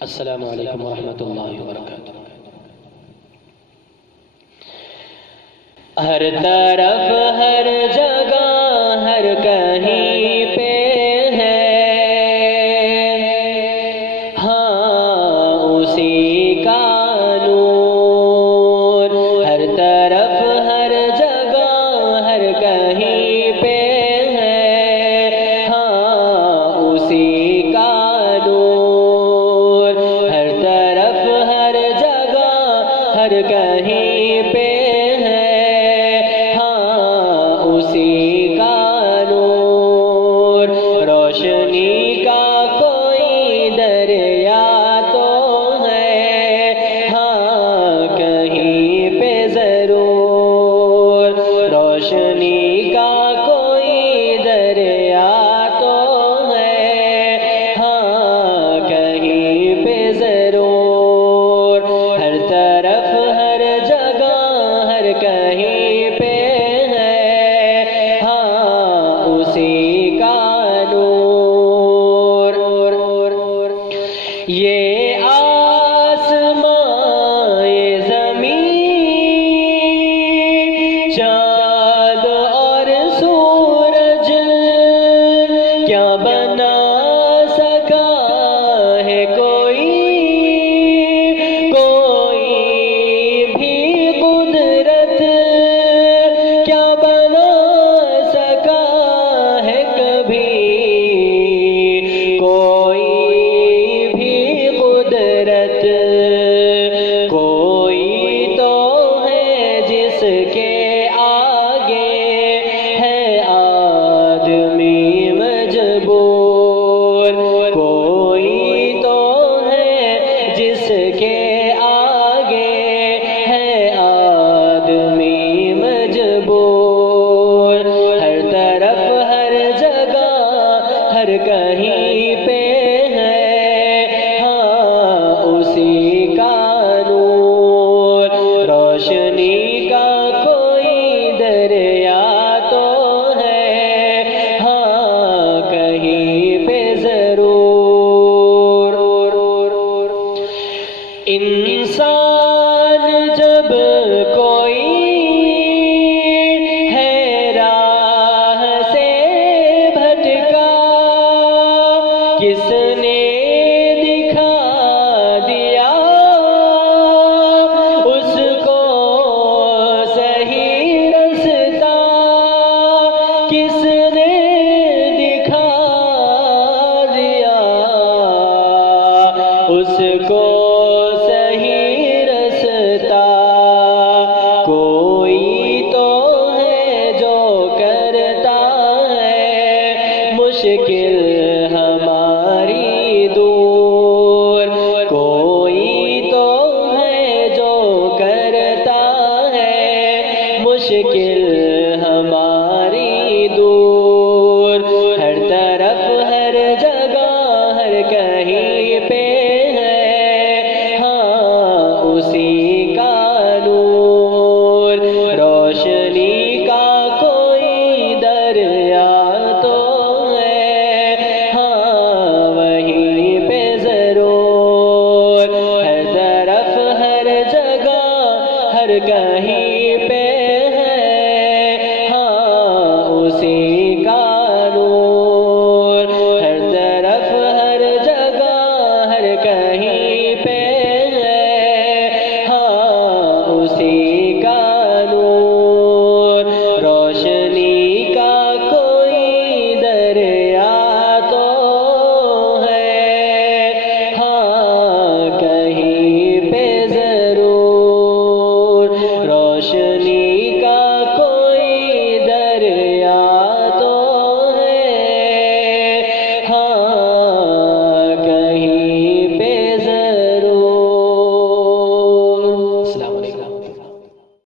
السلام علیکم ورحمۃ اللہ وبرکاتہ۔ ہر طرف ہر جگہ ہر کہیں پہ ہے، ہاں اسی کا نور۔ ہر طرف ہر جگہ ہر کہیں پہ ہے، ہاں اسی کا نور۔ ہر طرف ہر جگہ ہر کہیں پہ اسی کا نور۔ روشنی کا کوئی دریا تو ہے، ہاں کہیں پہ ضرور۔ روشنی کا کوئی دریا تو ہے، ہاں کہیں پہ ضرور۔ ہر طرف ہر جگہ ہر کہیں پہ اسی کا نور۔ یہ آسمان یہ زمین چاند اور سورج کیا بنا سکا ہے کوئی بھی قدرت، کیا بنا سکا ہے کبھی کوئی بھی قدرت۔ کوئی تو ہے جس کے آگے ہے آدمی مجبور۔ کوئی تو ہے جس کے آگے ہے آدمی مجبور۔ ہر طرف ہر جگہ ہر کہیں پہ ہے، ہاں اسی کا نور۔ روشنی کا کوئی دریا تو ہے، ہاں کہیں پہ ضرور۔ انسان جب کوئی ہے راہ سے بھٹکا، کس نے دکھا دیا اس کو صحیح رستہ؟ کس نے دکھا دیا اس کو